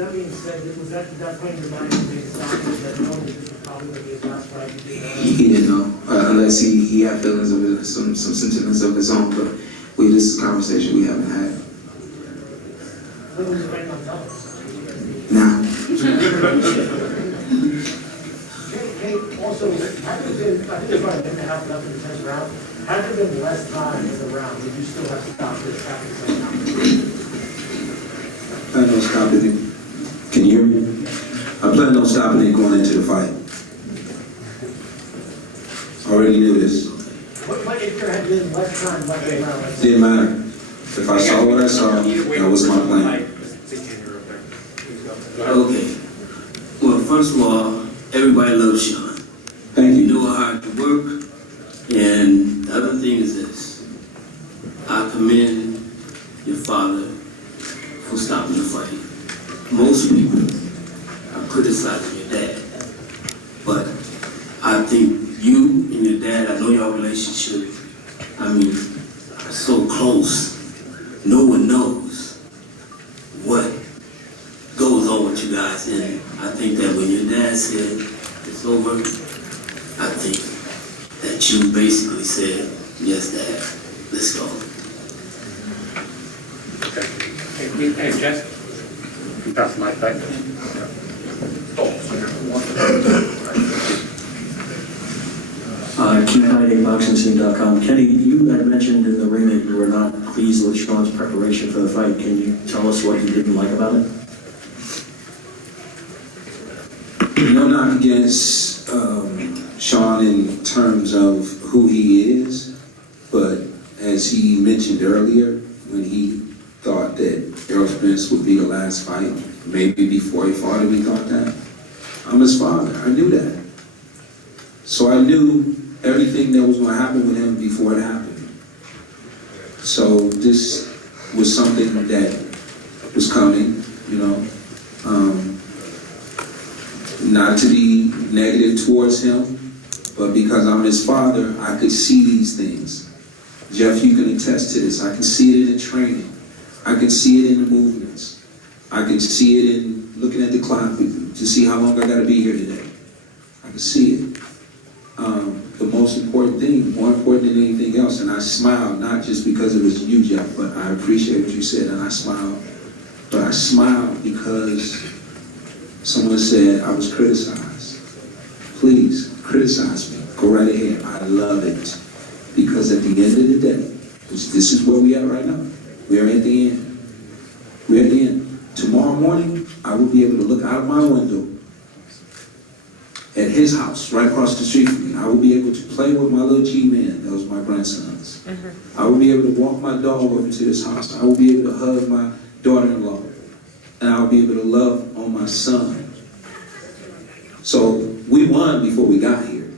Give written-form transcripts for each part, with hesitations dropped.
that being said, was that point in your mind when they decided that no, this was probably going to be his last fight? He didn't know, unless he had feelings of it, some sentiments of his own, but this is a conversation we haven't had. What was it right on top? Nah. Hey, also, had there been, I think there's about a minute and a half left in the 10th round, had there been less time in the round, would you still have stopped this after the second round? I plan on stopping it. Can you hear me? I plan on stopping it going into the fight. Already knew this. What if there had been less time left in the round? Didn't matter. If I saw what I saw, that was my plan. Okay. Well, first of all, everybody loves Shawn. Thank You you. know how hard to work. And the other thing is this. I commend your father for stopping the fight. Most people are criticizing your dad. But I think you and your dad, I know your relationship, I mean, are so close. No one knows what goes on with you guys. And I think that when your dad said it's over, I think that you basically said, yes, Dad, let's go. Hey, Jess, you pass the mic back. KennyHidingBoxingScene.com. Kenny, you had mentioned in the ring that you were not pleased with Shawn's preparation for the fight. Can you tell us what you didn't like about it? No knock against Shawn in terms of who he is, but as he mentioned earlier, when he thought that Errol Spence would be the last fight, maybe before he fought him, he thought that. I'm his father. I knew that. So I knew everything that was going to happen with him before it happened. So this was something that was coming, you know. Not to be negative towards him, but because I'm his father, I could see these things. Jeff, you can attest to this. I can see it in the training. I can see it in the movements. I can see it in looking at the clock to see how long I got to be here today. I can see it. The most important thing, more important than anything else, and I smiled, not just because it was you, Jeff, but I appreciate what you said, and I smiled. But I smiled because someone said I was criticized. Please, criticize me. Go right ahead. I love it. Because at the end of the day, this is where we are right now. We are at the end. We're at the end. Tomorrow morning, I will be able to look out of my window at his house, right across the street from me. I will be able to play with my little G-Man. Those are my grandsons. I will be able to walk my dog over to his house. I will be able to hug my daughter-in-law. And I'll be able to love on my son. So we won before we got here.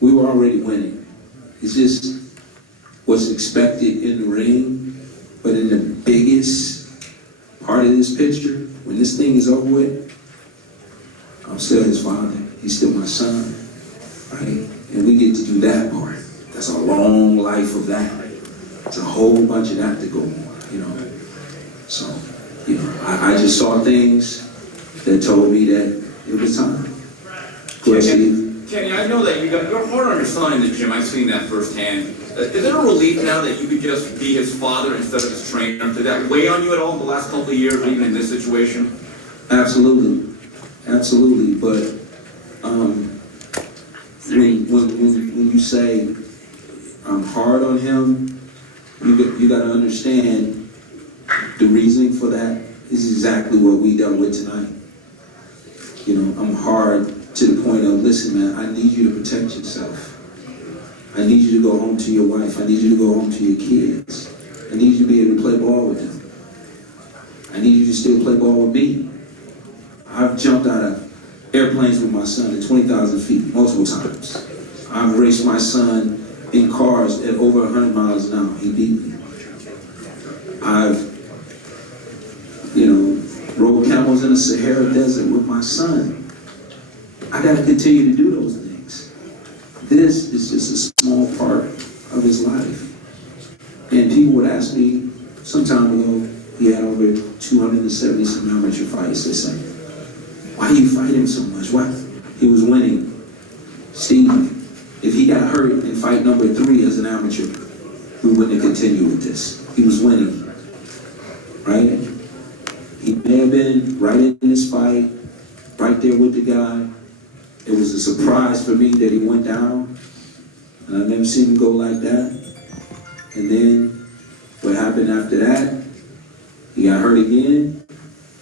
We were already winning. It's just what's expected in the ring, but in the biggest part of this picture, when this thing is over with, I'm still his father. He's still my son, right? And we get to do that part. That's a long life of that. It's a whole bunch of that to go on, you know? So, you know, I just saw things that told me that it was time. Go ahead, Steve. Kenny, I know that you're hard on your son in the gym. I've seen that firsthand. Is it a relief now that you could just be his father instead of his trainer? Did that weigh on you at all in the last couple of years, even in this situation? Absolutely. Absolutely. But when you say I'm hard on him, you got to understand the reasoning for that is exactly what we dealt with tonight. You know, I'm hard to the point of, listen, man, I need you to protect yourself. I need you to go home to your wife. I need you to go home to your kids. I need you to be able to play ball with them. I need you to still play ball with me. I've jumped out of airplanes with my son at 20,000 feet multiple times. I've raced my son in cars at over 100 miles an hour. He beat me. I've, rode camels in the Sahara Desert with my son. I got to continue to do those things. This is just a small part of his life. And people would ask me some time ago, He had over 270 some amateur fights. They say, why you fight him so much? Why? He was winning. Steve, if he got hurt in fight number 3 as an amateur, we wouldn't have continued with this. He was winning, right? He may have been right in this fight, right there with the guy. It was a surprise for me that he went down. And I've never seen him go like that. And then what happened after that, he got hurt again,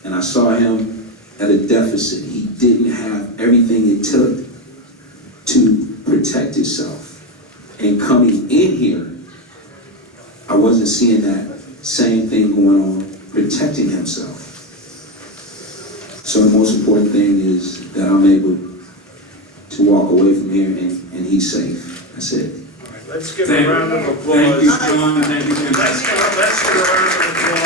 and I saw him at a deficit. He didn't have everything it took to protect himself. And coming in here, I wasn't seeing that same thing going on, protecting himself. So the most important thing is that I'm able to walk away from here and he's safe. That's it. Let's give a Thank round of you, applause. Sean. Thank you, Jim. Let's give a round of applause.